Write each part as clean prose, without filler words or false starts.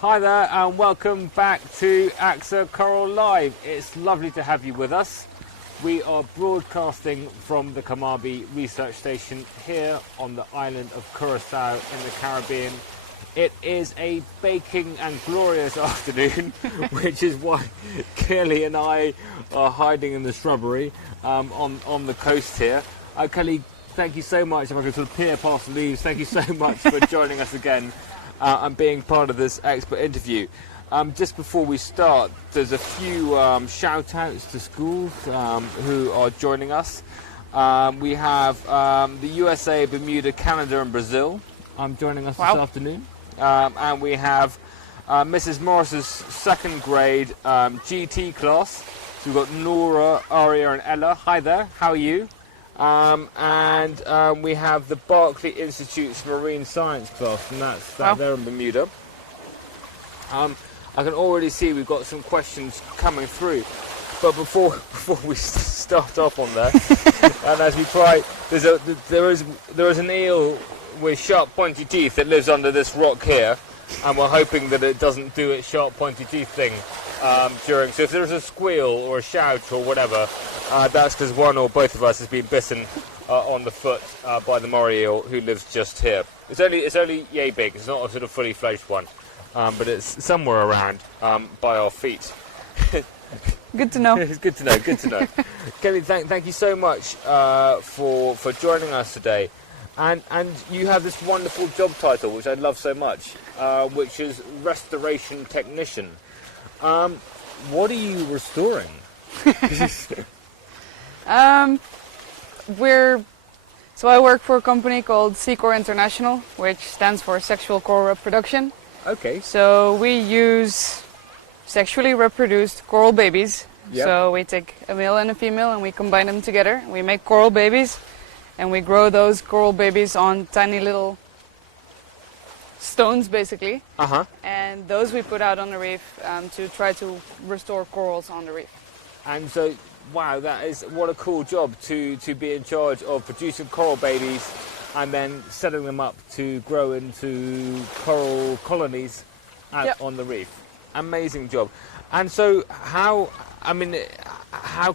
Hi there and welcome back to AXA Coral Live. It's lovely to have you with us. We are broadcasting from the Kamabi Research Station here on the island of Curacao in the Caribbean. It is a baking and glorious afternoon, which is why Kelly and I are hiding in the shrubbery on the coast here. Kelly, thank you so much. If I could sort of peer past the leaves, thank you so much for joining us again and being part of this expert interview. Just before we start, there's a few shout-outs to schools who are joining us. We have the USA, Bermuda, Canada and Brazil joining us this afternoon. And we have Mrs. Morris's second grade GT class. So we've got Nora, Aria and Ella. Hi there, how are you? And we have the Berkeley Institute's Marine Science class, and that's there in Bermuda. I can already see we've got some questions coming through. But before we start off on that, and as we try, there is an eel with sharp pointy teeth that lives under this rock here, and we're hoping that it doesn't do its sharp pointy teeth thing during. So if there's a squeal or a shout or whatever, that's because one or both of us has been bitten on the foot by the moray eel who lives just here. It's only yay big. It's not a sort of fully fledged one, but it's somewhere around by our feet. Good to know. It's good to know. Good to know. Kelly, thank you so much for joining us today. And you have this wonderful job title, which I love so much, which is Restoration Technician. What are you restoring? So I work for a company called Seacore International, which stands for Sexual Coral Reproduction. Okay. So we use sexually reproduced coral babies. Yep. So we take a male and a female and we combine them together. We make coral babies. And we grow those coral babies on tiny little stones, basically. Uh-huh. And those we put out on the reef to try to restore corals on the reef. And so, wow, what a cool job to be in charge of producing coral babies and then setting them up to grow into coral colonies on the reef. Amazing job. And so, how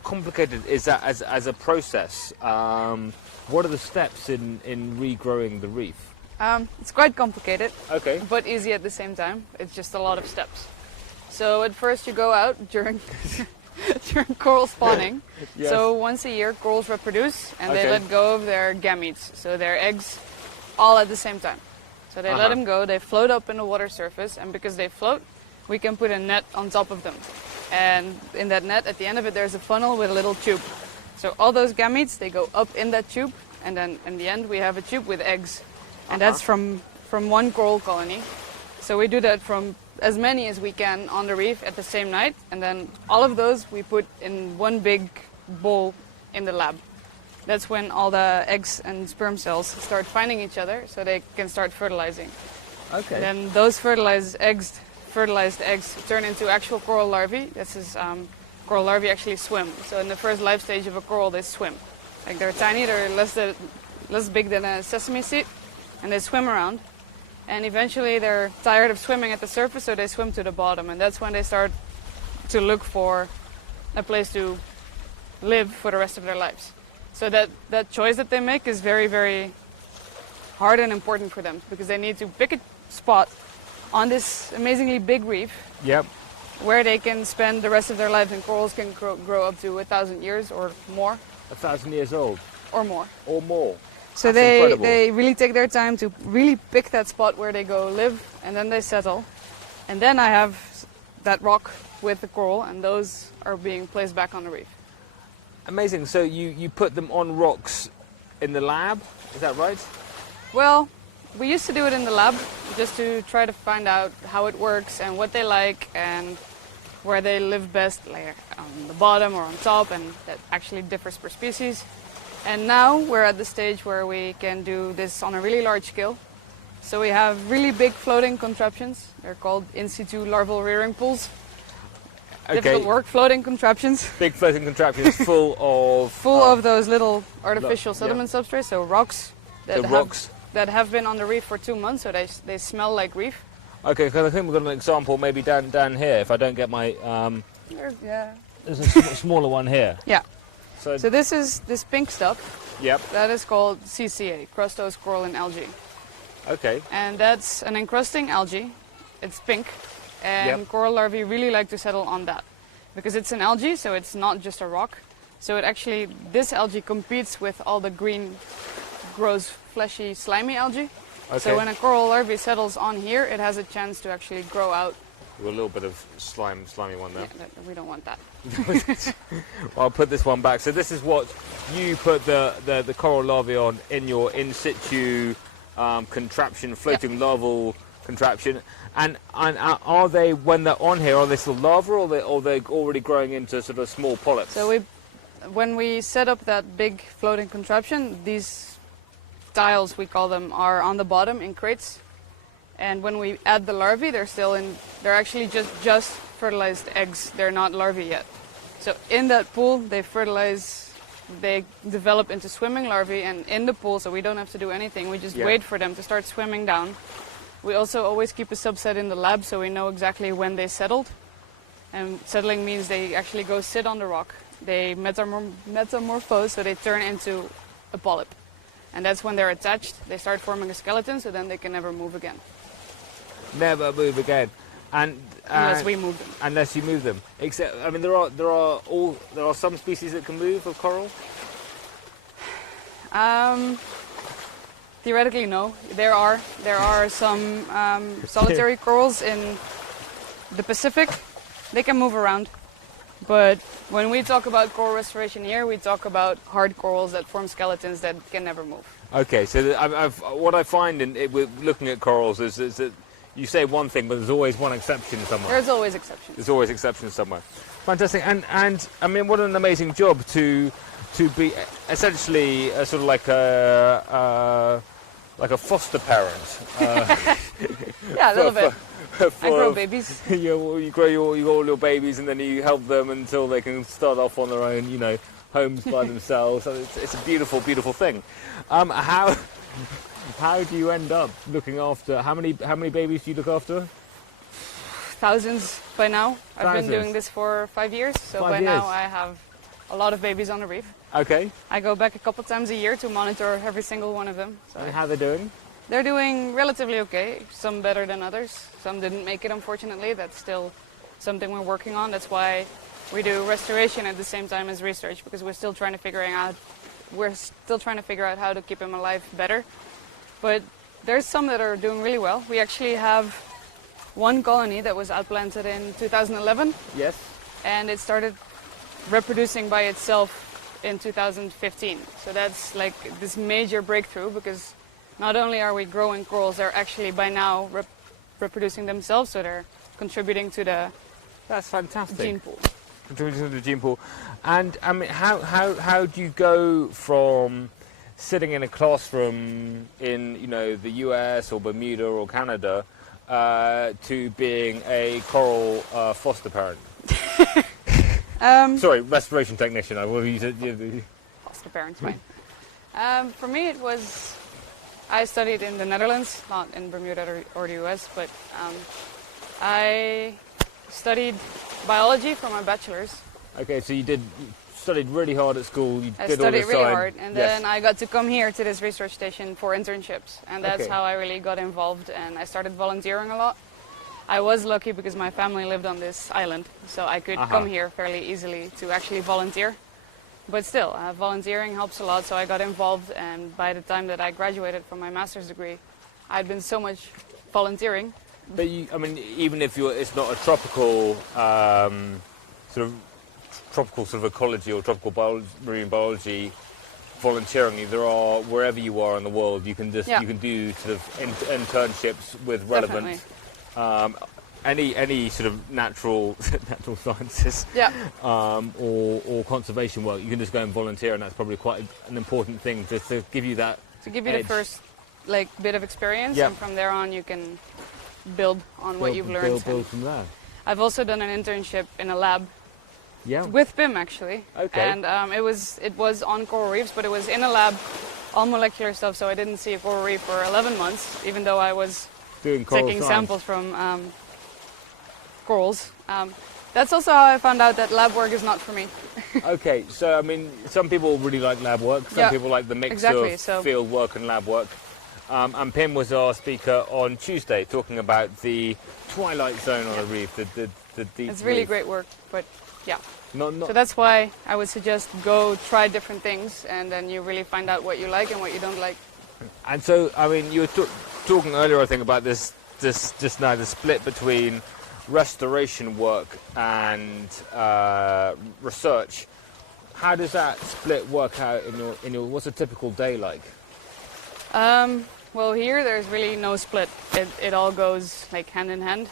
complicated is that as a process? What are the steps in regrowing the reef? It's quite complicated, okay, but easy at the same time. It's just a lot of steps. So at first you go out during coral spawning. Yes. So once a year corals reproduce and they let go of their gametes, so their eggs, all at the same time. So they let them go, they float up in the water surface, and because they float, we can put a net on top of them. And in that net, at the end of it, there's a funnel with a little tube. So all those gametes, they go up in that tube, and then in the end we have a tube with eggs. And that's from one coral colony. So we do that from as many as we can on the reef at the same night, and then all of those we put in one big bowl in the lab. That's when all the eggs and sperm cells start finding each other, so they can start fertilizing. Okay. And then those fertilized eggs turn into actual coral larvae. This is coral larvae actually swim. So in the first life stage of a coral, they swim. Like they're tiny, they're less big than a sesame seed, and they swim around. And eventually they're tired of swimming at the surface, so they swim to the bottom. And that's when they start to look for a place to live for the rest of their lives. So that choice that they make is very, very hard and important for them, because they need to pick a spot on this amazingly big reef. Yep. Where they can spend the rest of their lives, and corals can grow up to 1,000 years or more. 1,000 years old? Or more. Or more. So they really take their time to really pick that spot where they go live, and then they settle. And then I have that rock with the coral, and those are being placed back on the reef. Amazing. So you put them on rocks in the lab, is that right? Well, we used to do it in the lab, just to try to find out how it works and what they like and where they live best, like on the bottom or on top, and that actually differs per species. And now we're at the stage where we can do this on a really large scale. So we have really big floating contraptions. They're called in situ larval rearing pools. Okay. Difficult work, floating contraptions. Big floating contraptions full of those little artificial sediment substrates, so rocks that have been on the reef for 2 months, so they smell like reef. Okay, because I think we've got an example maybe down here. If I don't get my Yeah. there's a smaller one here. Yeah. So So this is this pink stuff. yep. That is called CCA, Christos coralline algae. Okay. And that's an encrusting algae. It's pink. And Yep. coral larvae really like to settle on that. Because it's an algae, so it's not just a rock. So it actually, this algae competes with all the green, gross, fleshy, slimy algae. Okay. So when a coral larvae settles on here, it has a chance to actually grow out. With a little bit of slimy one there. Yeah, we don't want that. I'll put this one back. So this is what you put the coral larvae on in your in situ contraption, floating larval contraption. And are they, when they're on here, are they still larvae, or they already growing into sort of small polyps? So when we set up that big floating contraption, these tiles, we call them, are on the bottom in crates. And when we add the larvae, they're actually just fertilized eggs. They're not larvae yet. So in that pool, they fertilize, they develop into swimming larvae, and in the pool, so we don't have to do anything. We just wait for them to start swimming down. We also always keep a subset in the lab, so we know exactly when they settled. And settling means they actually go sit on the rock. They metamorphose, so they turn into a polyp. And that's when they're attached. They start forming a skeleton, so then they can never move again. Never move again. And Unless we move them. unless you move them. Except, I mean, there are some species that can move of coral. Theoretically, no. There are some solitary corals in the Pacific. They can move around. But when we talk about coral restoration here, we talk about hard corals that form skeletons that can never move. Okay, so what I find with looking at corals is that you say one thing, but there's always one exception somewhere. There's always exceptions. There's always exceptions somewhere. Fantastic, and I mean, what an amazing job to be essentially a sort of like a foster parent. Yeah, a little bit. I grow babies. You grow all your babies, and then you help them until they can start off on their own, homes by themselves. So it's a beautiful, beautiful thing. How do you end up looking after? How many babies do you look after? Thousands by now. I've Thousands. been doing this for 5 years, so 5 by years. now I have a lot of babies on the reef. Okay. I go back a couple times a year to monitor every single one of them. So And how they're doing? they're doing relatively okay. Some better than others. Some didn't make it, unfortunately. That's still something we're working on. That's why we do restoration at the same time as research, because we're still trying to figure out how to keep them alive better. But there's some that are doing really well. We actually have one colony that was outplanted in 2011, Yes. and it started reproducing by itself in 2015. So that's like this major breakthrough, because not only are we growing corals, they're actually by now reproducing themselves, so they're contributing to the That's fantastic. gene pool. Contributing to the gene pool. And I mean, how do you go from sitting in a classroom in the US or Bermuda or Canada to being a coral foster parent? Sorry, restoration technician. I will use it. Foster parents, fine. For me, it was, I studied in the Netherlands, not in Bermuda or the US, but I studied biology for my bachelor's. Okay, so you studied really hard at school. I did all studied this really time. hard, and Yes. then I got to come here to this research station for internships, and that's Okay. how I really got involved, and I started volunteering a lot. I was lucky because my family lived on this island, so I could come here fairly easily to actually volunteer. But still, volunteering helps a lot, so I got involved, and by the time that I graduated from my master's degree, I'd been so much volunteering. But even if it's not a tropical sort of ecology or tropical marine biology volunteering, there are, wherever you are in the world, you can you can do sort of internships with relevant any sort of natural sciences or conservation work. You can just go and volunteer, and that's probably quite an important thing just to give you that the first bit of experience, and from there on you can build on what you've learned. Build from there. I've also done an internship in a lab Yeah. with PIM actually. Okay. And it was on coral reefs, but it was in a lab on molecular stuff, so I didn't see a coral reef for 11 months, even though I was Doing coral taking science. samples from corals. That's also how I found out that lab work is not for me. Okay, so I mean, some people really like lab work. Some Yeah, people like the mix exactly, of so- field work and lab work. And Pim was our speaker on Tuesday, talking about the twilight zone on a reef, the deep. It's really reef. great work, but yeah. Not So that's why I would suggest go try different things, and then you really find out what you like and what you don't like. And so, I mean, you were talking earlier, I think, about this just now, the split between restoration work and research. How does that split work out in your? What's a typical day like? Well, here there's really no split. It all goes like hand in hand.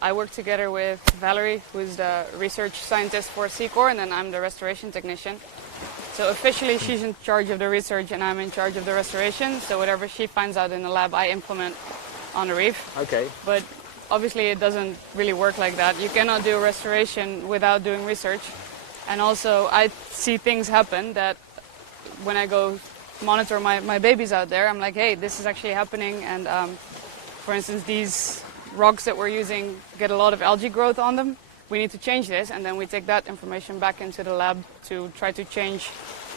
I work together with Valerie, who's the research scientist for Seacor, and then I'm the restoration technician. So officially she's in charge of the research and I'm in charge of the restoration. So whatever she finds out in the lab, I implement on the reef. Okay. But obviously it doesn't really work like that. You cannot do restoration without doing research. And also I see things happen that when I go monitor my babies out there, I'm like, hey, this is actually happening. And for instance, these rocks that we're using get a lot of algae growth on them. We need to change this, and then we take that information back into the lab to try to change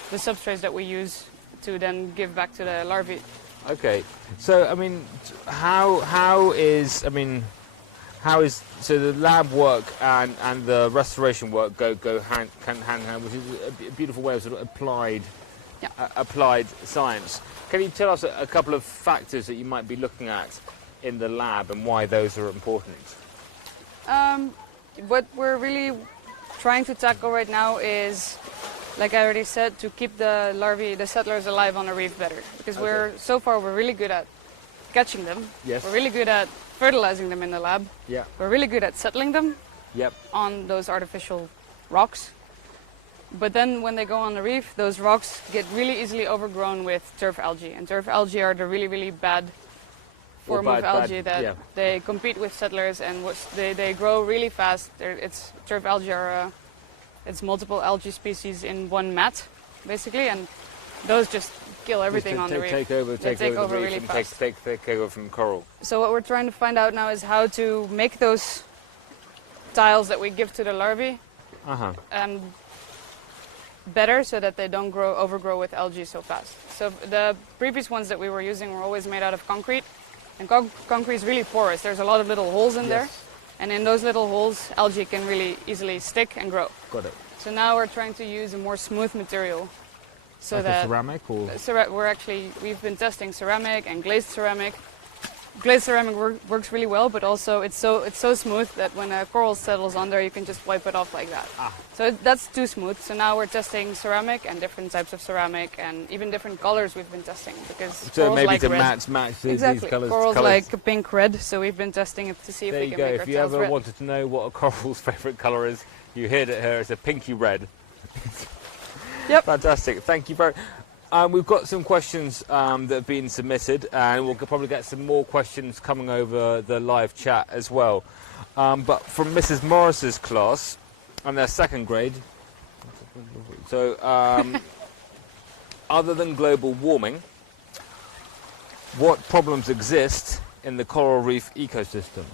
the substrates that we use to then give back to the larvae. Okay. So I mean, how is so the lab work and the restoration work go hand in hand, which is a beautiful way of sort of applied science. Can you tell us a couple of factors that you might be looking at in the lab and why those are important? What we're really trying to tackle right now is, like I already said, to keep the larvae, the settlers alive on the reef better. Because so far we're really good at catching them. Yes. We're really good at fertilizing them in the lab. Yeah. We're really good at settling them. Yep. On those artificial rocks. But then when they go on the reef, those rocks get really easily overgrown with turf algae. And turf algae are the really, really bad form of algae that they compete with settlers, and they grow really fast. Turf algae are it's multiple algae species in one mat, basically, and those just kill everything on the reef. Take over the reef really and fast. take over from coral. So what we're trying to find out now is how to make those tiles that we give to the larvae better, so that they don't overgrow with algae so fast. So the previous ones that we were using were always made out of concrete, and concrete is really porous. There's a lot of little holes in there, and in those little holes, algae can really easily stick and grow. Got it. So now we're trying to use a more smooth material, so like that a ceramic or we've been testing ceramic and glazed ceramic. Glazed ceramic works really well, but also it's so smooth that when a coral settles on there, you can just wipe it off like that. So that's too smooth. So now we're testing ceramic and different types of ceramic, and even different colors we've been testing, because so corals maybe like to red. match Exactly. these colours. Corals like pink red, so we've been testing it to see if There we you can go. make If you our tiles ever red. wanted to know what a coral's favourite colour is, you heard it here. It's a pinky red. Yep. Fantastic. Thank you very. We've got some questions that have been submitted, and we'll probably get some more questions coming over the live chat as well. But from Mrs. Morris's class, and their second grade. So, other than global warming, what problems exist in the coral reef ecosystem?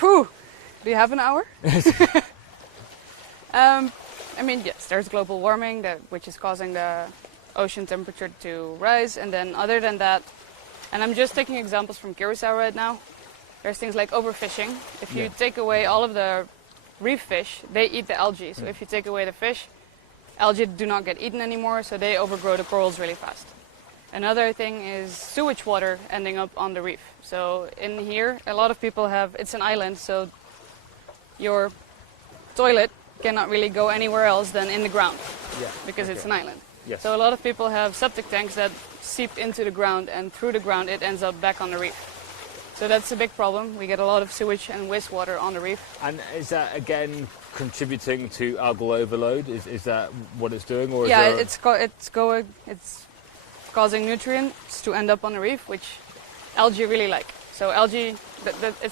Whew. Do you have an hour? I mean, yes, there's global warming, which is causing the ocean temperature to rise. And then other than that, and I'm just taking examples from Curacao right now, there's things like overfishing. If you take away all of the reef fish, they eat the algae. So if you take away the fish, algae do not get eaten anymore, so they overgrow the corals really fast. Another thing is sewage water ending up on the reef. So in here, a lot of people it's an island, so your toilet cannot really go anywhere else than in the ground, because it's an island. Yes. So a lot of people have septic tanks that seep into the ground, and through the ground it ends up back on the reef. So that's a big problem. We get a lot of sewage and wastewater on the reef. And is that again contributing to algal overload? Is that what it's doing, or it's causing nutrients to end up on the reef, which algae really like. So algae, that's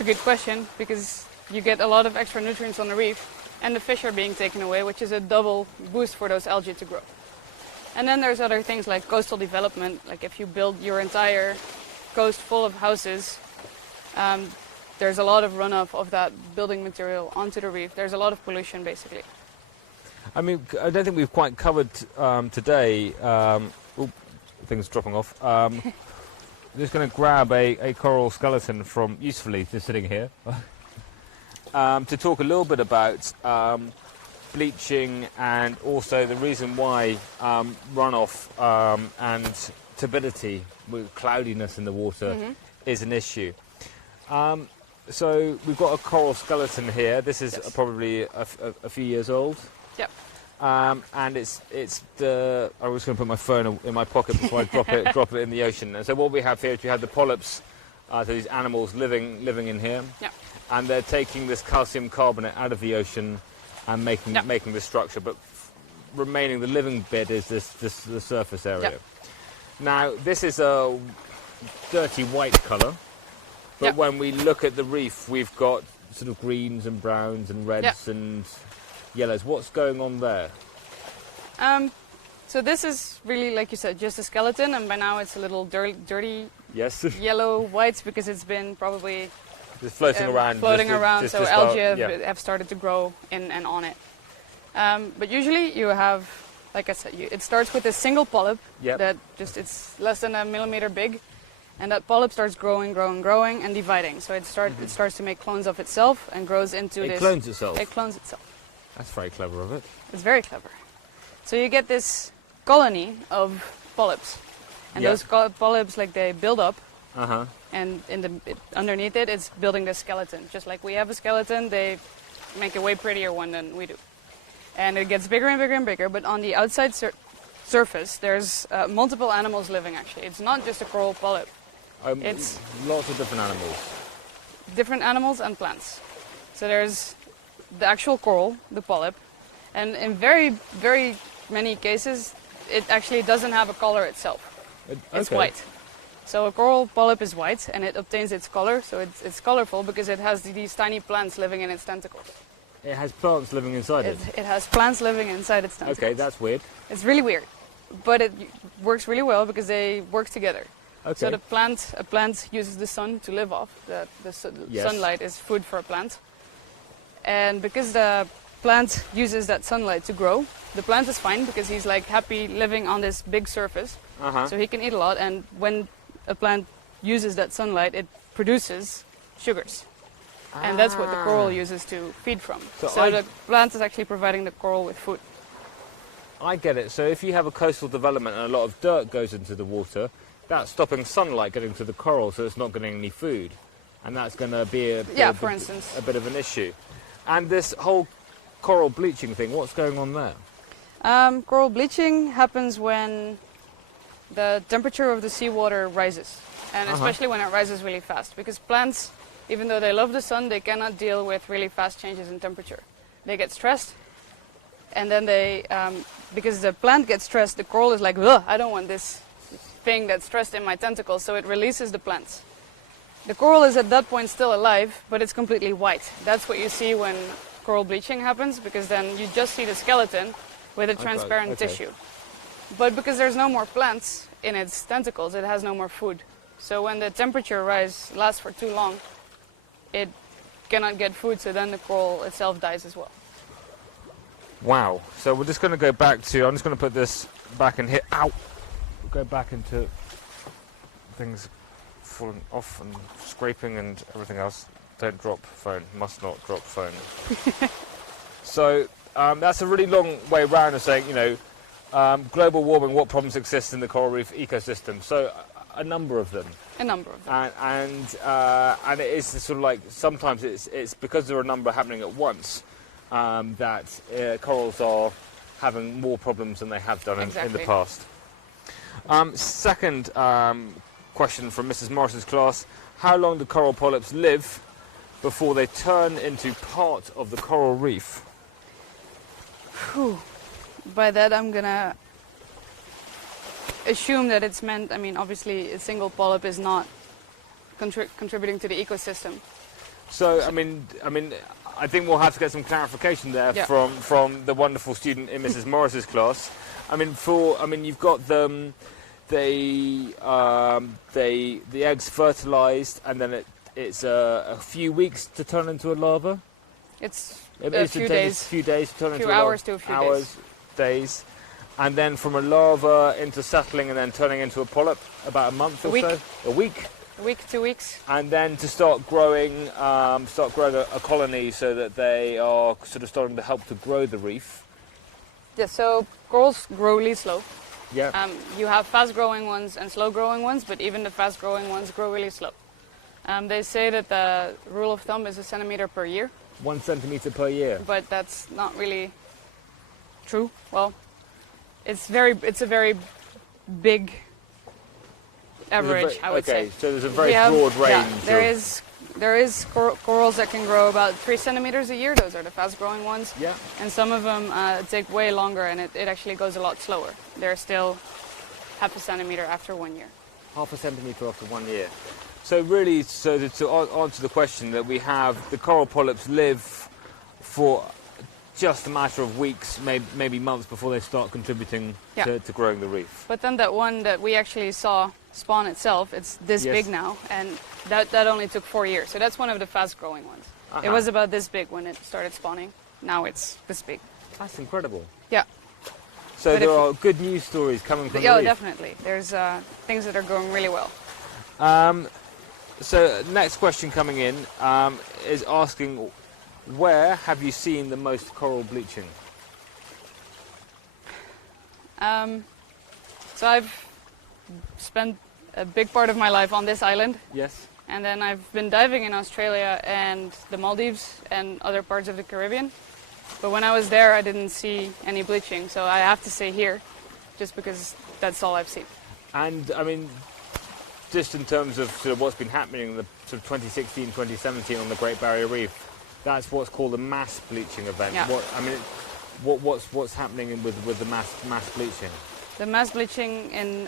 a good question, because you get a lot of extra nutrients on the reef, and the fish are being taken away, which is a double boost for those algae to grow. And then there's other things like coastal development. Like if you build your entire coast full of houses, there's a lot of runoff of that building material onto the reef. There's a lot of pollution, basically. I mean, I don't think we've quite covered today. Things dropping off. I'm just going to grab a coral skeleton from, usefully, just sitting here, to talk a little bit about bleaching and also the reason why runoff and turbidity with cloudiness in the water is an issue. So we've got a coral skeleton here. This is probably a few years old. Yep. And it's the. I was going to put my phone in my pocket before I drop it in the ocean. And so what we have here is we have the polyps, so these animals living in here. Yep. And they're taking this calcium carbonate out of the ocean and making the structure, but remaining the living bit is the surface area. Yep. Now this is a dirty white colour, but when we look at the reef, we've got sort of greens and browns and reds and yellows. What's going on there? So this is really, like you said, just a skeleton, and by now it's a little dirty yellow white because it's been probably just floating around. So algae have started to grow in and on it. But usually you have, like I said, it starts with a single polyp that it's less than 1 millimeter big, and that polyp starts growing and dividing. So it starts to make clones of itself and grows into this. It clones itself. It clones itself. That's very clever of it. It's very clever. So you get this colony of polyps, and those polyps, like, they build up, and underneath it's building the skeleton. Just like we have a skeleton, they make a way prettier one than we do. And it gets bigger and bigger and bigger, but on the outside surface, there's multiple animals living, actually. It's not just a coral polyp. It's lots of different animals. Different animals and plants. So there's the actual coral, the polyp, and in very, very many cases, it actually doesn't have a color itself. It's white. So a coral polyp is white, and it obtains its color, so it's colorful because it has these tiny plants living in its tentacles. It has plants living inside it? It has plants living inside its tentacles. Okay, that's weird. It's really weird, but it works really well because they work together. Okay. So a plant uses the sun to live off. The sunlight is food for a plant. And because the plant uses that sunlight to grow, the plant is fine because he's like happy living on this big surface. So he can eat a lot, and when a plant uses that sunlight, it produces sugars. And that's what the coral uses to feed from. So the plant is actually providing the coral with food. I get it. So if you have a coastal development and a lot of dirt goes into the water, that's stopping sunlight getting to the coral, so it's not getting any food. And that's going to be for instance, a bit of an issue. And this whole coral bleaching thing, what's going on there? Coral bleaching happens when the temperature of the seawater rises, and especially when it rises really fast, because plants, even though they love the sun, they cannot deal with really fast changes in temperature. They get stressed, and then because the plant gets stressed, the coral is like, ugh, I don't want this thing that's stressed in my tentacles, so it releases the plants. The coral is at that point still alive, but it's completely white. That's what you see when coral bleaching happens, because then you just see the skeleton with a transparent tissue. But because there's no more plants in its tentacles, it has no more food. So when the temperature rise lasts for too long, it cannot get food, so then the coral itself dies as well. Wow. So we're just going to go back to, I'm just going to put this back in here. Ow! Go back into things falling off and scraping and everything else. Don't drop phone. Must not drop phone. So that's a really long way round of saying, global warming, what problems exist in the coral reef ecosystem? So a number of them. A number of them. And it is sort of like, sometimes it's because there are a number happening at once that corals are having more problems than they have done in the past. Second question from Mrs. Morris's class: how long do coral polyps live before they turn into part of the coral reef? Whew. By that I'm gonna assume that it's meant, obviously a single polyp is not contributing to the ecosystem. So, I think we'll have to get some clarification there from the wonderful student in Mrs. Morris's class. I mean, you've got them. The eggs fertilized, and then it's a few weeks to turn into a larva. It's It a few days. few days to turn into few a hours to a few days, and then from a larva into settling and then turning into a polyp, about a month or so. A week. A week, 2 weeks. And then to start growing a colony, so that they are sort of starting to help to grow the reef. Yeah, so corals grow really slow. Yeah. You have fast-growing ones and slow-growing ones, but even the fast-growing ones grow really slow. They say that the rule of thumb is 1 centimeter per year. 1 centimeter per year. But that's not really true. Well, it's a very big average, I would say. Okay, so there's a very broad range. Yeah, there is corals that can grow about 3 centimeters a year. Those are the fast-growing ones. Yeah. And some of them take way longer, and it actually goes a lot slower. They're still 0.5 centimeter after 1 year. 0.5 centimeter after 1 year. So really, to answer the question, that we have, the coral polyps live for just a matter of weeks, maybe months before they start contributing to growing the reef. But then that one that we actually saw spawn itself, it's this big now, and that only took 4 years. So that's one of the fast-growing ones. It was about this big when it started spawning. Now it's this big. That's incredible. Yeah. So there are good news stories coming from the reef. Yeah, definitely. There's things that are going really well. So next question coming in is asking, where have you seen the most coral bleaching? So I've spent a big part of my life on this island. Yes. And then I've been diving in Australia and the Maldives and other parts of the Caribbean. But when I was there, I didn't see any bleaching. So I have to say here, just because that's all I've seen. And I mean, just in terms of sort of what's been happening in the sort of 2016, 2017 on the Great Barrier Reef, that's what's called a mass bleaching event. Yeah. What's happening with the mass bleaching? The mass bleaching in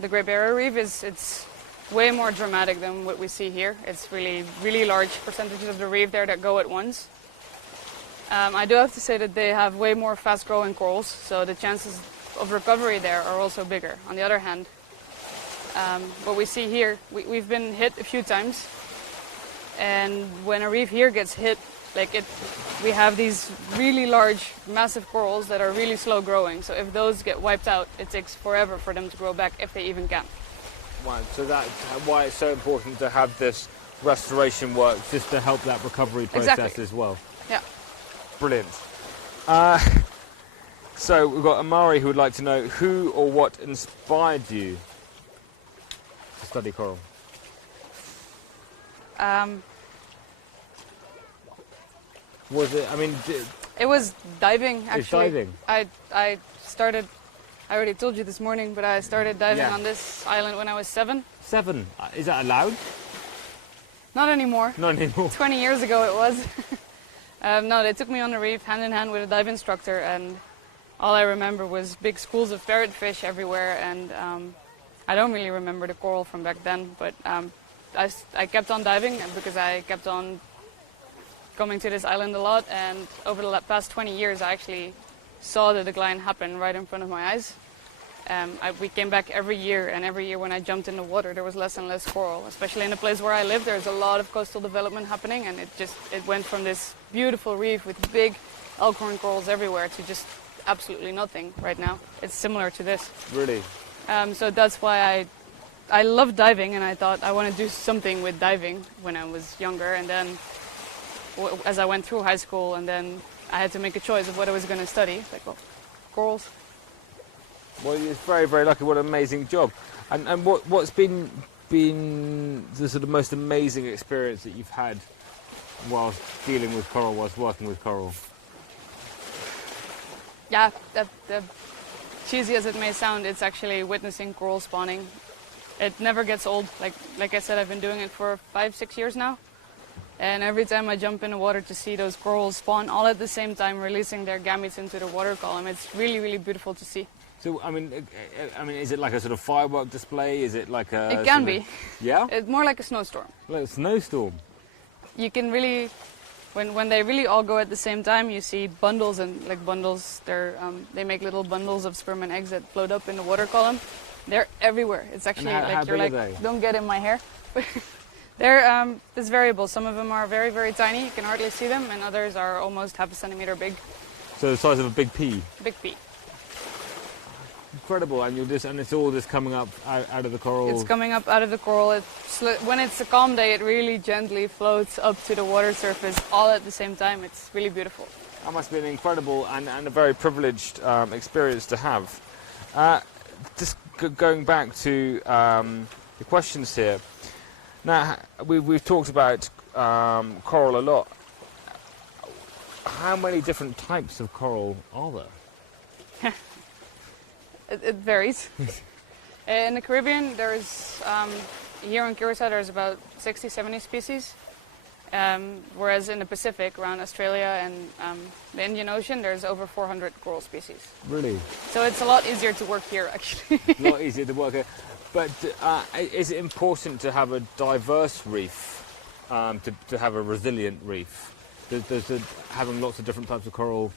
the Great Barrier Reef it's way more dramatic than what we see here. It's really large percentages of the reef there that go at once. I do have to say that they have way more fast-growing corals, so the chances of recovery there are also bigger. On the other hand, what we see here, we've been hit a few times, and when a reef here gets hit, we have these really large, massive corals that are really slow growing. So if those get wiped out, it takes forever for them to grow back, if they even can. Right, so that's why it's so important to have this restoration work, just to help that recovery process as well. Yeah. Brilliant. So we've got Amari who would like to know who or what inspired you to study coral. Was it? I mean, it was diving. Actually, it's diving. I started. I already told you this morning, but I started diving on this island when I was 7. 7? Is that allowed? Not anymore. Not anymore. 20 years ago it was. No, they took me on the reef hand in hand with a dive instructor, and all I remember was big schools of parrotfish everywhere, and I don't really remember the coral from back then, but I kept on diving because I kept on coming to this island a lot, and over the past 20 years I actually saw the decline happen right in front of my eyes. We came back every year, and every year when I jumped in the water there was less and less coral, especially in the place where I live. There's a lot of coastal development happening, and it went from this beautiful reef with big elkhorn corals everywhere to just absolutely nothing right now. It's similar to this. Really? So that's why I love diving, and I thought I want to do something with diving when I was younger, and then as I went through high school, and then I had to make a choice of what I was going to study. Corals. Well, you're very, very lucky. What an amazing job. And what's been the sort of most amazing experience that you've had whilst dealing with coral, whilst working with coral? Yeah, cheesy as it may sound, it's actually witnessing coral spawning. It never gets old. Like I said, I've been doing it for 5-6 years now. And every time I jump in the water to see those corals spawn all at the same time, releasing their gametes into the water column, it's really, really beautiful to see. So, I mean, is it like a sort of firework display? Is it like a... It can be. Yeah? It's more like a snowstorm. Like a snowstorm? You can really When they really all go at the same time, you see bundles and like bundles. They make little bundles of sperm and eggs that float up in the water column. They're everywhere. It's actually how you're big like, are they? don't get in my hair. They're it's variable. Some of them are very, very tiny. You can hardly see them, and others are almost half a centimeter big. So the size of a big pea. Big pea. Incredible, and it's all just coming up out of the coral. It's coming up out of the coral. When it's a calm day, it really gently floats up to the water surface, all at the same time. It's really beautiful. That must be an incredible and a very privileged experience to have. Just going back to the questions here. Now, we've talked about coral a lot. How many different types of coral are there? It varies. In the Caribbean, there's here in Curacao there's about 60, 70 species, whereas in the Pacific, around Australia and the Indian Ocean, there's over 400 coral species. Really? So it's a lot easier to work here, actually. A lot easier to work here. But is it important to have a diverse reef, to have a resilient reef? Does having lots of different types of coral?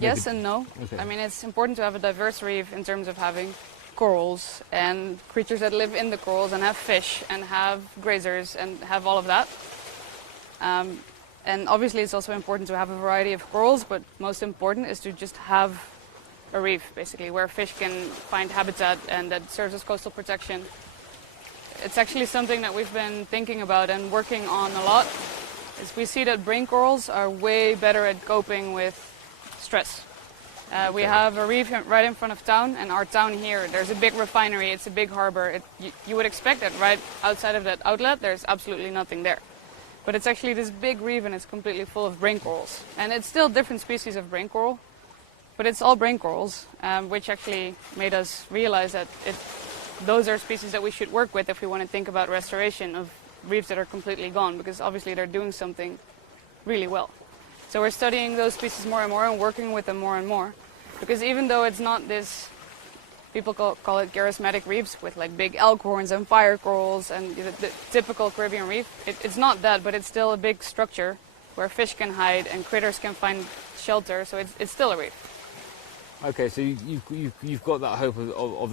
Yes and no. Okay. I mean, it's important to have a diverse reef in terms of having corals and creatures that live in the corals and have fish and have grazers and have all of that. And obviously it's also important to have a variety of corals, but most important is to just have a reef, basically, where fish can find habitat and that serves as coastal protection. It's actually something that we've been thinking about and working on a lot. Is we see that brain corals are way better at coping with stress. We have a reef right in front of town, and our town here, there's a big refinery, it's a big harbor. You would expect that right outside of that outlet, there's absolutely nothing there. But it's actually this big reef, and it's completely full of brain corals. And it's still different species of brain coral, but it's all brain corals, which actually made us realize that those are species that we should work with if we want to think about restoration of reefs that are completely gone, because obviously they're doing something really well. So we're studying those species more and more and working with them more and more, because even though it's not this, people call it charismatic reefs with like big elkhorns and fire corals and the typical Caribbean reef, it's not that, but it's still a big structure where fish can hide and critters can find shelter, so it's still a reef. Okay, so you've got that hope of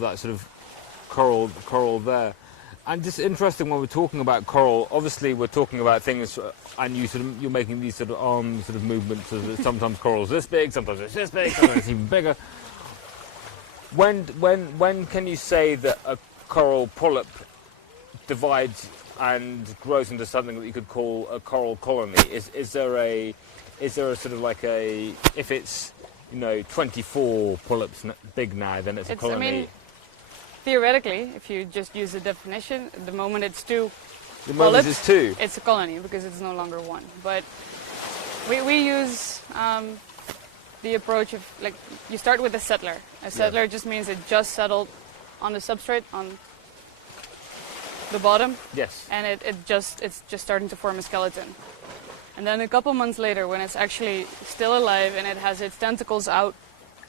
that sort of coral there. And just interesting when we're talking about coral, obviously we're talking about things, and you're making these sort of arm sort of movements. Sometimes coral's this big, sometimes it's this big, sometimes it's even bigger. When can you say that a coral polyp divides and grows into something that you could call a coral colony? Is there a sort of like a, if it's 24 polyps big now, then it's a colony? I mean, theoretically, if you just use the definition, the moment it's two the moment polyps, it's two, it's a colony because it's no longer one. But we use the approach of, like, you start with a settler. A settler just means it just settled on the substrate, on the bottom. Yes. And it's just starting to form a skeleton. And then a couple months later, when it's actually still alive and it has its tentacles out,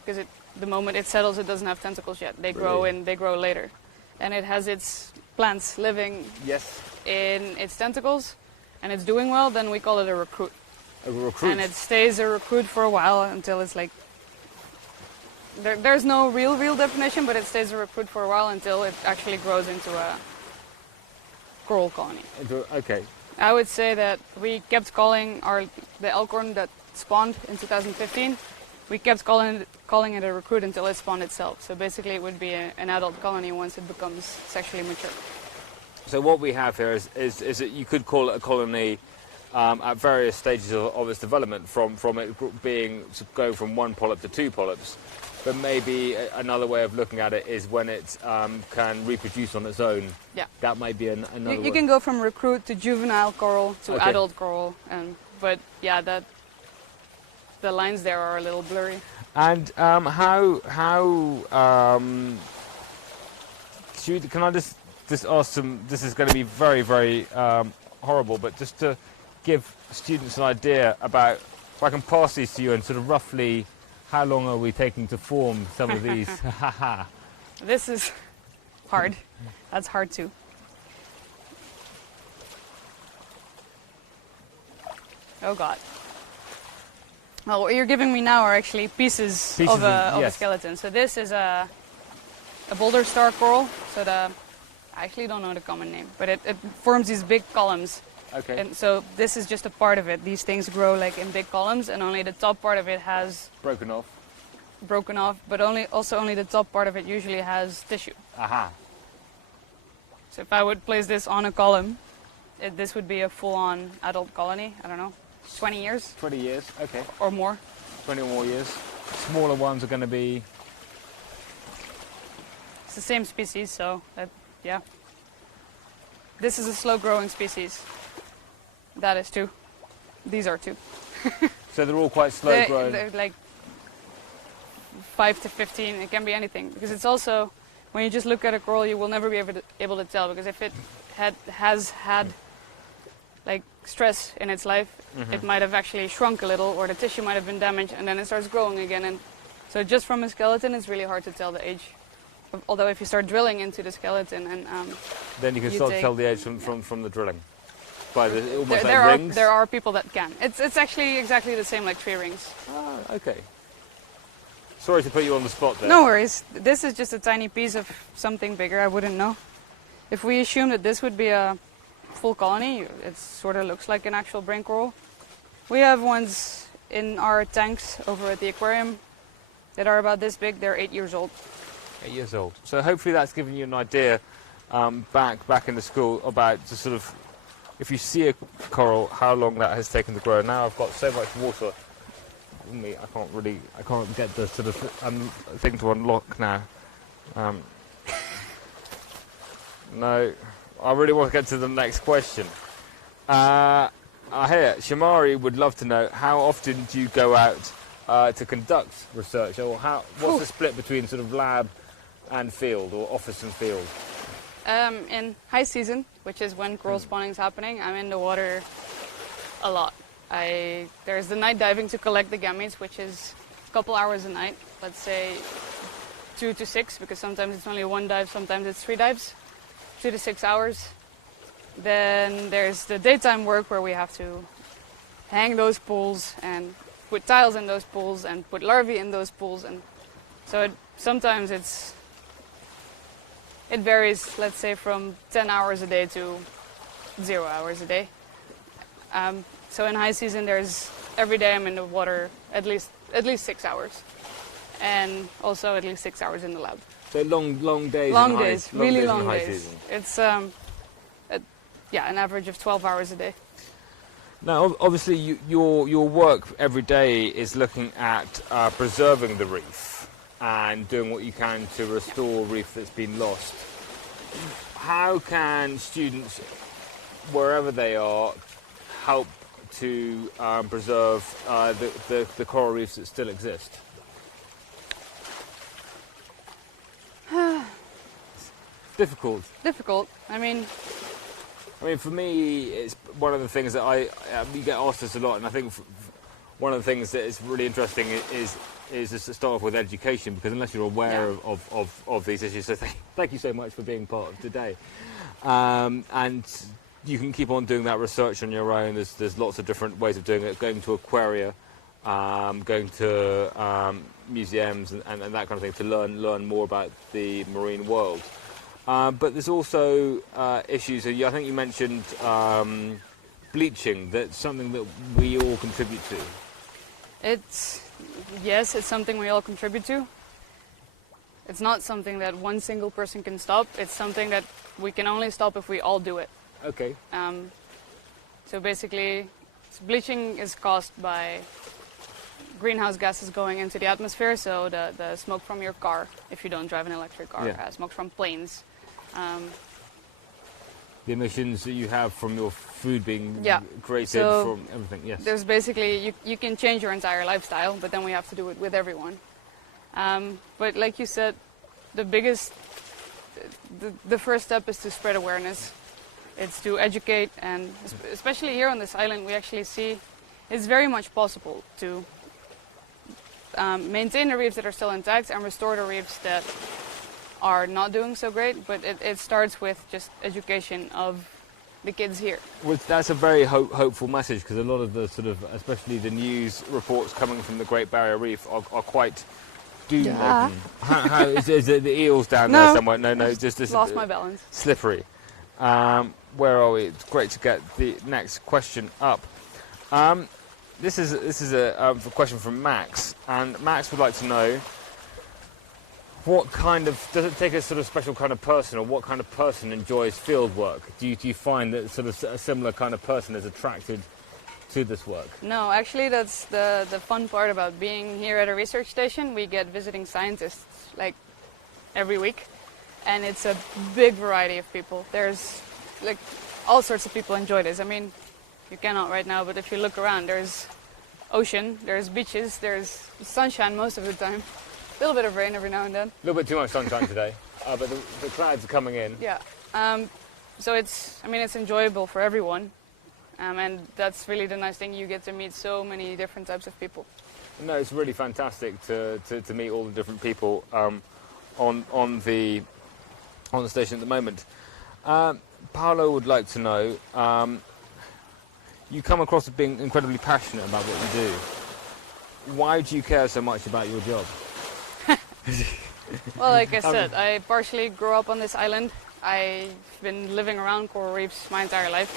because the moment it settles, it doesn't have tentacles yet. They grow and they grow later. And it has its plants living in its tentacles, and it's doing well, then we call it a recruit. A recruit. And it stays a recruit for a while until it's like, there's no real definition, but it stays a recruit for a while until it actually grows into a coral colony. Okay. I would say that we kept calling the elkhorn that spawned in 2015, we kept calling it a recruit until it spawned itself. So basically it would be an adult colony once it becomes sexually mature. So what we have here is that you could call it a colony at various stages of its development, from it go from one polyp to two polyps. But maybe another way of looking at it is when it can reproduce on its own. Yeah. That might be another way. You can go from recruit to juvenile coral to adult coral, but yeah, the lines there are a little blurry. And can I just ask some? This is going to be very, very horrible, but just to give students an idea about, if I can pass these to you, and sort of roughly how long are we taking to form some of these? This is hard. That's hard too. Oh God. Well, what you're giving me now are actually pieces of a yes. skeleton. So this is a boulder star coral. So I actually don't know the common name, but it forms these big columns. Okay. And so this is just a part of it. These things grow like in big columns, and only the top part of it has broken off, but only the top part of it usually has tissue. Aha. So if I would place this on a column, this would be a full-on adult colony. I don't know, 20 years. 20 years, okay. Or more. 20 or more years. Smaller ones are going to be... It's the same species, so yeah. This is a slow-growing species. That is too. These are too. So they're all quite slow growing. They're like 5 to 15. It can be anything, because it's also, when you just look at a coral, you will never be able to tell, because if it has had like stress in its life, it might have actually shrunk a little, or the tissue might have been damaged, and then it starts growing again. And so just from a skeleton, it's really hard to tell the age. Although if you start drilling into the skeleton, and then you can start to tell the age from the drilling. By the almost like rings. There are people that can. It's actually exactly the same like tree rings. Oh, okay. Sorry to put you on the spot there. No worries. This is just a tiny piece of something bigger. I wouldn't know. If we assume that this would be a full colony, it sort of looks like an actual brain coral. We have ones in our tanks over at the aquarium that are about this big. They're 8 years old. 8 years old. So hopefully that's given you an idea back in the school about the sort of, if you see a coral, how long that has taken to grow. Now I've got so much water in me, I can't get the sort of thing to unlock now. No, I really want to get to the next question. I hear Shamari would love to know, how often do you go out to conduct research, or what's the split between sort of lab and field, or office and field? In high season, which is when coral spawning is happening, I'm in the water a lot. There's the night diving to collect the gametes, which is a couple hours a night, let's say 2 to 6, because sometimes it's only one dive, sometimes it's 3 dives, 2 to 6 hours. Then there's the daytime work where we have to hang those pools and put tiles in those pools and put larvae in those pools, and so sometimes it varies, let's say from 10 hours a day to 0 hours a day. So in high season, every day I'm in the water at least 6 hours, and also at least 6 hours in the lab. So long days. Long days, really long days. Season. It's an average of 12 hours a day. Now, obviously, your work every day is looking at preserving the reef and doing what you can to restore reef that's been lost. How can students, wherever they are, help to preserve the coral reefs that still exist? Difficult. Difficult. I mean, for me, it's one of the things that you get asked this a lot, and I think one of the things that is really interesting is just to start off with education, because unless you're aware of these issues, so thank you so much for being part of today. And you can keep on doing that research on your own. There's lots of different ways of doing it, going to aquaria, going to museums and that kind of thing to learn more about the marine world. But there's also issues. I think you mentioned bleaching. That's something that we all contribute to. Yes, it's something we all contribute to. It's not something that one single person can stop. It's something that we can only stop if we all do it. Okay. So basically, bleaching is caused by greenhouse gases going into the atmosphere. So the smoke from your car, if you don't drive an electric car, smoke from planes. The emissions that you have from your food being created from everything, yes. There's basically, you can change your entire lifestyle, but then we have to do it with everyone. But like you said, the first step is to spread awareness. It's to educate, and especially here on this island, we actually see it's very much possible to maintain the reefs that are still intact and restore the reefs that are not doing so great, but it starts with just education of the kids here. Well, that's a very hopeful message, because a lot of the sort of, especially the news reports coming from the Great Barrier Reef are quite doom-laden. Yeah. How is it the eels down there somewhere? No, just Lost my balance. Slippery. Where are we? It's great to get the next question up. This is a question from Max, and Max would like to know, what kind of, does it take a sort of special kind of person, or what kind of person enjoys field work? Do you find that sort of a similar kind of person is attracted to this work? No, actually that's the fun part about being here at a research station. We get visiting scientists like every week, and it's a big variety of people. There's like all sorts of people enjoy this. I mean, you cannot right now, but if you look around, there's ocean, there's beaches, there's sunshine most of the time. A little bit of rain every now and then. A little bit too much sunshine today, but the clouds are coming in. Yeah, so it's enjoyable for everyone, and that's really the nice thing. You get to meet so many different types of people. No, it's really fantastic to meet all the different people on the station at the moment. Paolo would like to know, you come across as being incredibly passionate about what you do. Why do you care so much about your job? Well, like I said, I partially grew up on this island. I've been living around coral reefs my entire life,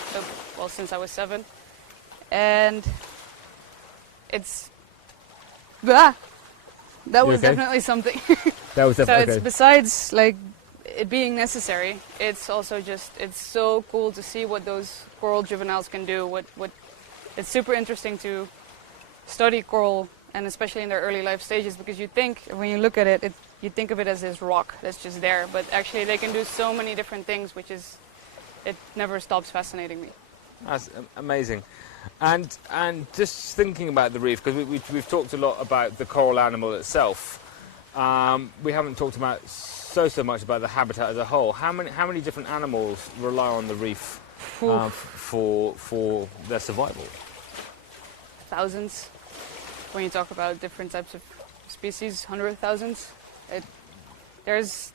well, since I was 7. And it's... That was definitely something. That was definitely So it's, besides like it being necessary, it's also just, it's so cool to see what those coral juveniles can do. What it's super interesting to study coral, and especially in their early life stages, because you think, when you look at it, you think of it as this rock that's just there, but actually they can do so many different things, which is, it never stops fascinating me. That's amazing. And just thinking about the reef, because we've talked a lot about the coral animal itself. We haven't talked about so much about the habitat as a whole. How many different animals rely on the reef for their survival? Thousands. When you talk about different types of species, hundreds of thousands. There's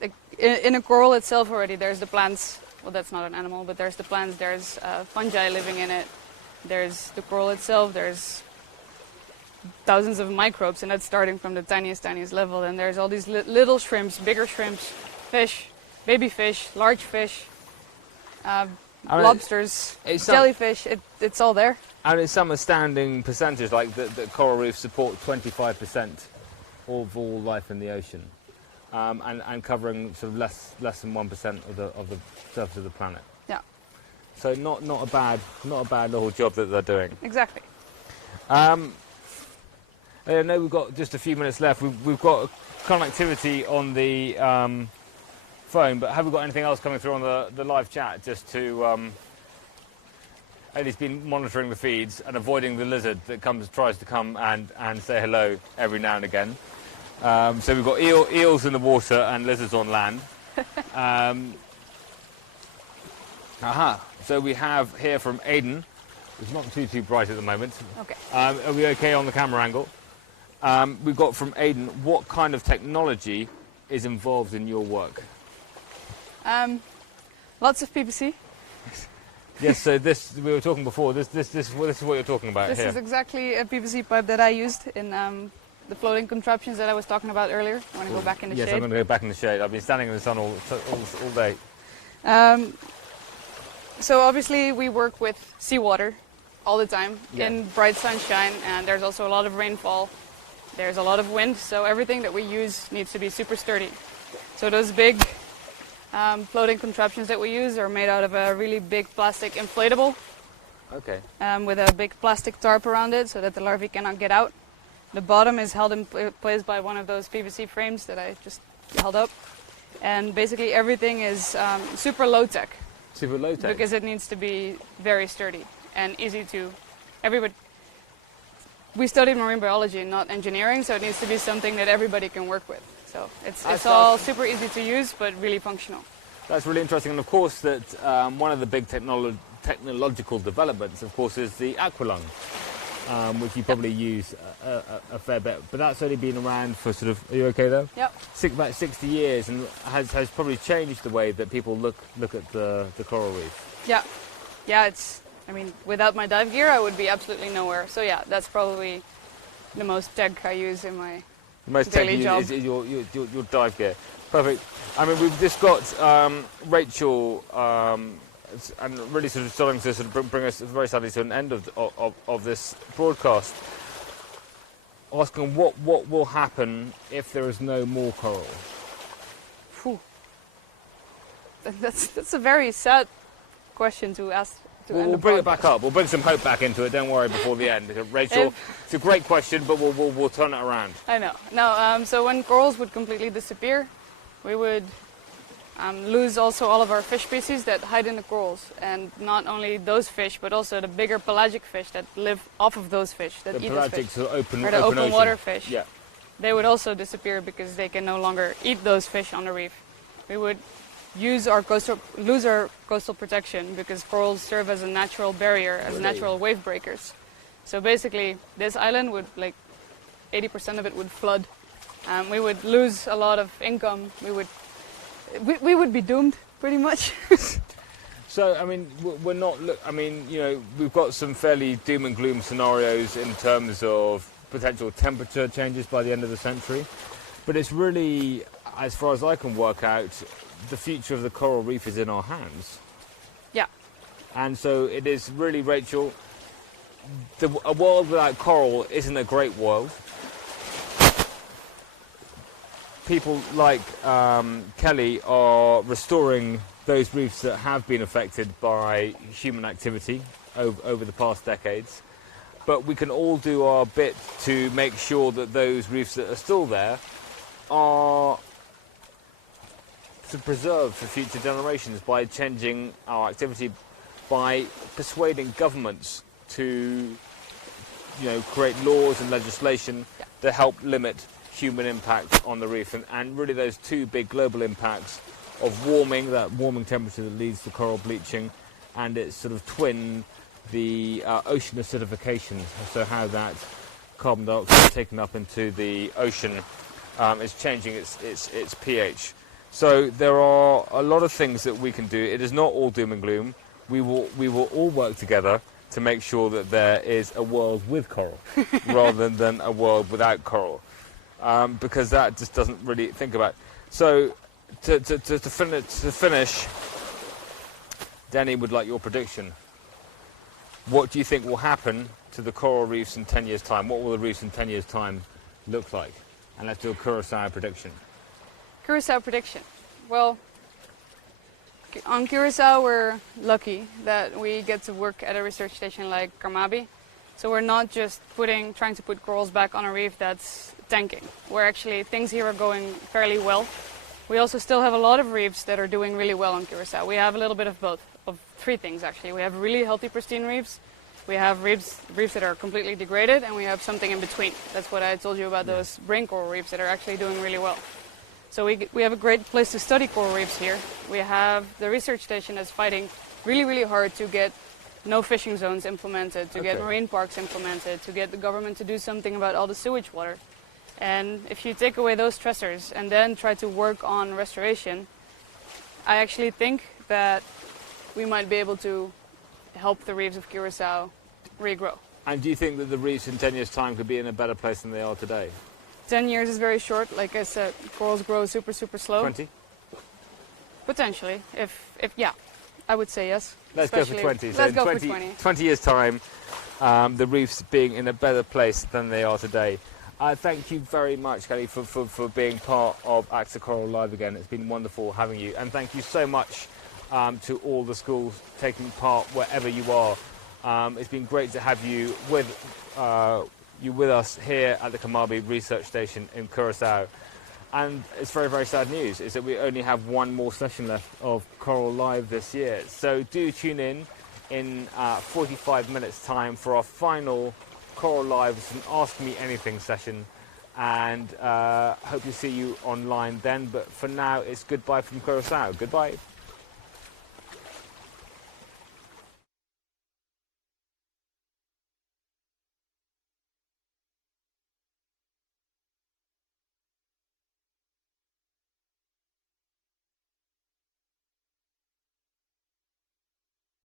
like, in a coral itself already, there's the plants. Well, that's not an animal, but there's the plants. There's fungi living in it. There's the coral itself. There's thousands of microbes, and that's starting from the tiniest level. And there's all these little shrimps, bigger shrimps, fish, baby fish, large fish, lobsters, jellyfish. It's all there. And it's some astounding percentage, like that coral reefs support 25% of all life in the ocean, and covering sort of less than 1% of the surface of the planet. Yeah. So not a bad little job that they're doing. Exactly. I know we've got just a few minutes left. We've got connectivity on the phone, but have we got anything else coming through on the live chat, just to? Eddie's been monitoring the feeds and avoiding the lizard that tries to come and say hello every now and again. So we've got eels in the water and lizards on land. So we have here from Aidan. It's not too bright at the moment. Okay. Are we okay on the camera angle? We've got from Aidan, what kind of technology is involved in your work? Lots of PVC. Yes, so this, we were talking before, this is what you're talking about this here. This is exactly a PVC pipe that I used in the floating contraptions that I was talking about earlier. I want to go back in the shade. Yes, I'm going to go back in the shade. I've been standing in the sun all day. So obviously we work with seawater all the time in bright sunshine, and there's also a lot of rainfall. There's a lot of wind, so everything that we use needs to be super sturdy. So those big floating contraptions that we use are made out of a really big plastic inflatable. Okay. With a big plastic tarp around it so that the larvae cannot get out. The bottom is held in place by one of those PVC frames that I just held up. And basically everything is super low tech. Super low tech? Because it needs to be very sturdy and easy to... Everybody... We studied marine biology, not engineering, so it needs to be something that everybody can work with. So it's all super easy to use, but really functional. That's really interesting. And of course that one of the big technological developments, of course, is the aqualung, which you probably use a fair bit. But that's only been around for sort of, are you okay there? Yep. About 60 years, and has probably changed the way that people look at the coral reef. Yeah, yeah. I mean, without my dive gear, I would be absolutely nowhere. So yeah, that's probably the most tech I use in my The most daily job. is your dive gear. Perfect. I mean, we've just got Rachel, and really sort of starting to sort of bring us very sadly to an end of this broadcast. Asking what will happen if there is no more coral? Phew. That's a very sad question to ask. We'll bring it back up. We'll bring some hope back into it. Don't worry before the end, Rachel. It's a great question, but we'll turn it around. I know. No. So when corals would completely disappear, we would lose also all of our fish species that hide in the corals, and not only those fish, but also the bigger pelagic fish that live off of those fish that The eat those fish. pelagic, sort of open open water fish. Yeah. They would also disappear because they can no longer eat those fish on the reef. We would lose our coastal protection because corals serve as a natural barrier, as natural wave breakers. So basically, this island would, like, 80% of it would flood. We would lose a lot of income. We would be doomed, pretty much. So, I mean, we're not. I mean, you know, we've got some fairly doom and gloom scenarios in terms of potential temperature changes by the end of the century, but it's really, as far as I can work out, the future of the coral reef is in our hands. Yeah. And so it is really, Rachel, a world without coral isn't a great world. People like Kelly are restoring those reefs that have been affected by human activity over the past decades. But we can all do our bit to make sure that those reefs that are still there are to preserve for future generations by changing our activity, by persuading governments to, you know, create laws and legislation to help limit human impact on the reef, and really those two big global impacts of warming, that warming temperature that leads to coral bleaching, and its sort of twin, the ocean acidification, so how that carbon dioxide taken up into the ocean is changing its pH. So there are a lot of things that we can do. It is not all doom and gloom. We will all work together to make sure that there is a world with coral rather than a world without coral, because that just doesn't really think about. So to finish, Danny would like your prediction. What do you think will happen to the coral reefs in 10 years' time? What will the reefs in 10 years' time look like? And let's do a Curacao prediction. Curacao prediction. Well, on Curacao we're lucky that we get to work at a research station like Kamabi. So we're not just trying to put corals back on a reef that's tanking. Where actually things here are going fairly well. We also still have a lot of reefs that are doing really well on Curacao. We have a little bit of both, of three things actually. We have really healthy, pristine reefs. We have reefs that are completely degraded, and we have something in between. That's what I told you about those brain coral reefs that are actually doing really well. So we have a great place to study coral reefs here. We have the research station that's fighting really, really hard to get no fishing zones implemented, to get marine parks implemented, to get the government to do something about all the sewage water. And if you take away those stressors and then try to work on restoration, I actually think that we might be able to help the reefs of Curacao regrow. And do you think that the reefs in 10 years' time could be in a better place than they are today? 10 years is very short. Like I said, corals grow super, super slow. 20? Potentially. If yeah, I would say yes. Let's go for 20. Let's go for 20. 20 years' time, the reefs being in a better place than they are today. Thank you very much, Kelly, for being part of AXA Coral Live again. It's been wonderful having you. And thank you so much to all the schools taking part wherever you are. It's been great to have you with us here at the Kamabi Research Station in Curacao. And it's very, very sad news, is that we only have one more session left of Coral Live this year. So do tune in 45 minutes' time for our final Coral Live. It's an Ask Me Anything session. And hope to see you online then. But for now, it's goodbye from Curacao. Goodbye.